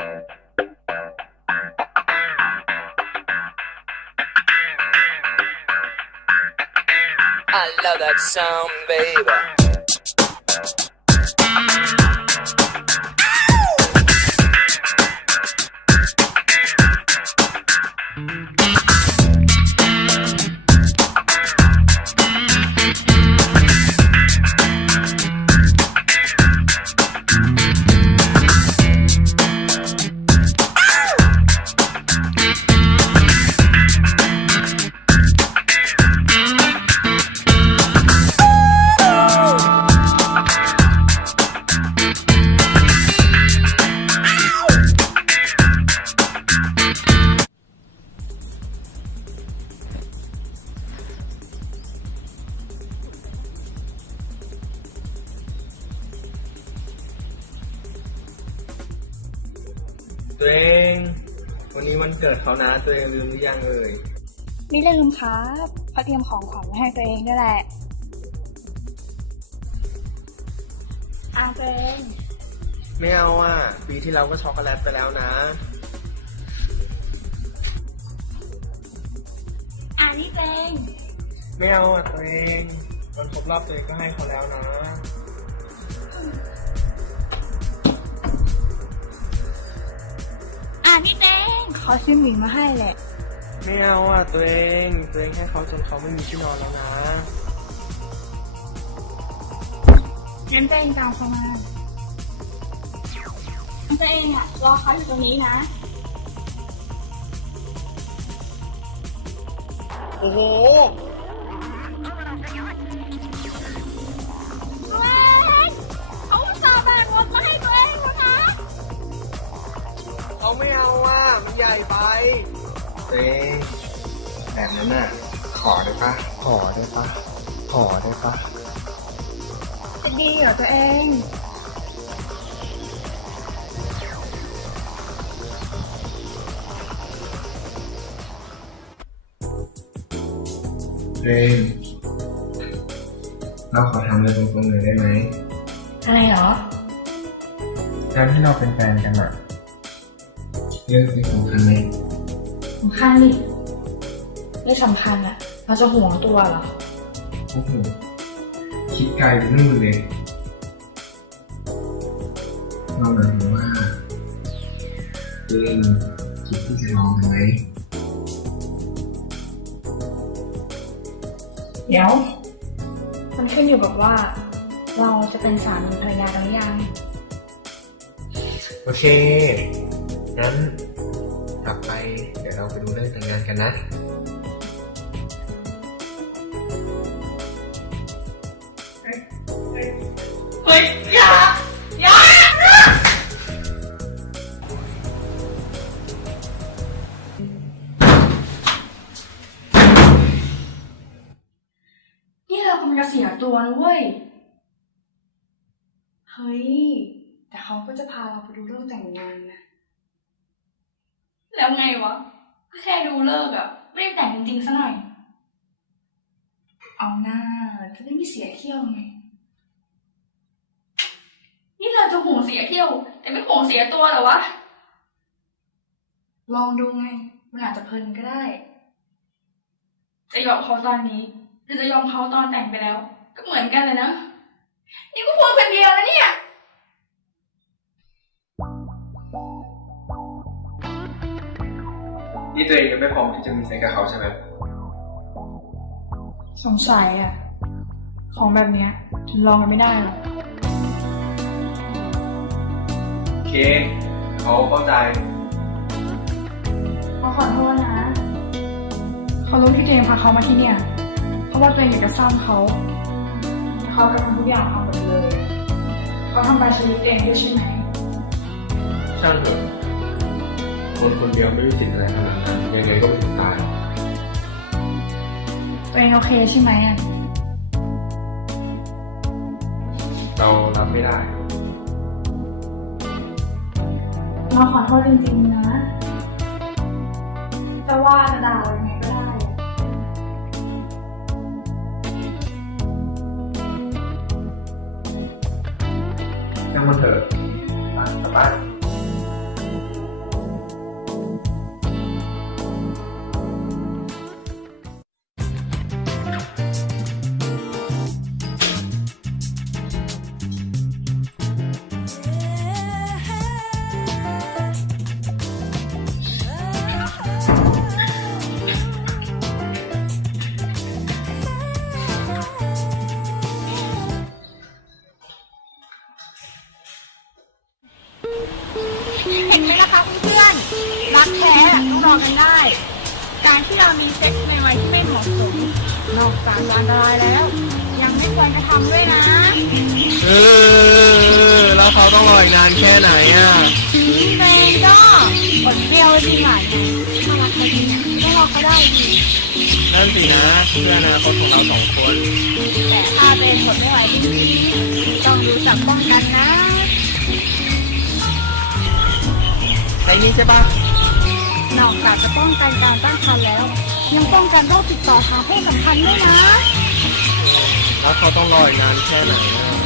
I love that sound, baby. ตัวเอง วันนี้วันเกิดเขานะตัวเองลืมหรือยังเอ่ยไม่ลืมครับเพราะเตรียมของขวัญไว้ให้ตัวเองด้วยแหละอาตัวเอง ไม่เอาอะปีที่เราก็ช็อกโกแลตไปแล้วนะอ่านี่ตัวเอง ไม่เอาอะตัวเองวันครบรอบตัวเองก็ให้เขาแล้วนะ เขาซื้อหมีมาให้แหละ ไม่เอาอะตัวเองตัวเองให้เขาจนเขาไม่มีที่นอนแล้วนะ งั้นตัวเองตามเขามาตัวเองอะรอเขาอยู่ตรงนี้นะ โอ้โห ตัวเองเขาอุตสาห์แบ่งงบมาให้ตัวเองแล้วนะ เขาไม่เอาอะมัน ใหญ่ไปตัวเองแบบนั้นน่ะ ขอได้ปะขอได้ปะขอได้ปะจะดีเหรอตัวเองตัวเองเราขอทำอะไรตรงๆเลยได้ไหมอะไรเหรอการที่เราเป็นแฟนกันอะ เรื่องที่สำคัญไหมสำคัญดินี่สำคัญอะเราจะห่วงตัวเหรอโอ้โหคิดไกลไปนู่นเลยเราหมายถึงว่าตัวเองคิดที่จะลองกันไหมเดี๋ยว มันขึ้นอยู่กับว่า เราจะเป็นสามีภรรยากันหรือยัง โอเค งั้นกลับไปเดี๋ยวเราไปดูเรื่องแต่งงานกันนะเฮ้ยอย่าอย่านี่เรากำลังจะเสียตัวนะเว้ย เฮ้ย แต่เขาก็จะพาเราไปดูเรื่องแต่งงานนะ แล้วไงวะ ก็แค่ดูเลิกอะไม่ได้แต่งจริงๆซะหน่อย เอาหน้าจะได้ไม่เสียเที่ยวไง นี่เราจะห่วงเสียเที่ยว แต่ไม่ห่วงเสียตัวเหรอวะ ลองดูไง มันอาจจะเพลินก็ได้ จะยอมเขาตอนนี้ หรือจะยอมเขาตอนแต่งไปแล้ว ก็เหมือนกันเลยนะ นี่ก็พูดคนเดียวแล้วเนี่ย นี่ตัวเองยังไม่พร้อมที่จะมีแฟนกับเขาใช่ไหมสงสัยอะของแบบเนี้ยลองกันไม่ได้หรอกโอเค เขาเข้าใจเขาขอโทษนะเขารู้ที่ตัวเองพาเขามาที่เนี่ย เพราะว่าตัวเองอยากจะสร้างเขา เขากำลังทุกอย่างเอาหมดเลย เขาทำลายชีวิตตัวเองด้วยใช่ไหม ช่างเถอะ คนคนเดียวไม่มีสิทธิ์อะไรขนาดนั้นยังไงก็ไม่ถึงตายตัวเองโอเคใช่ไหมอะเรารับไม่ได้ เราขอโทษจริงๆนะแต่ว่าจะด่าเรายังไงก็ได้อะช่างมันเถอะไปกลับบ้านไเห็นไหมล่ะคะเพื่อนๆรักแท้อะต้องรอกันได้ การที่เรามีเซ็กซ์ในวัยที่ไม่เหมาะสมนอกจากอันตรายแล้ว ยังไม่ควรกระทำด้วยนะ เออ แล้วเขาต้องรออีกนานแค่ไหนอะแมนก็อดเปรี้ยวดีหน่อยถ้ารักเขาจริงอะก็รอเขาได้ดีนั่นสินะเพื่อนอนาคตของเราสองคน แต่ถ้าเป็นผลไม่ไหวจริงๆต้องรู้จักป้องกันนะ ใช้นี่ใช่ปะนอกจากจะป้องกันการตั้งครรภ์แล้ว ยังป้องกันโรคติดต่อทางเพศสัมพันธ์ด้วยนะ แล้วเขาต้องรออีกนานแค่ไหนอะ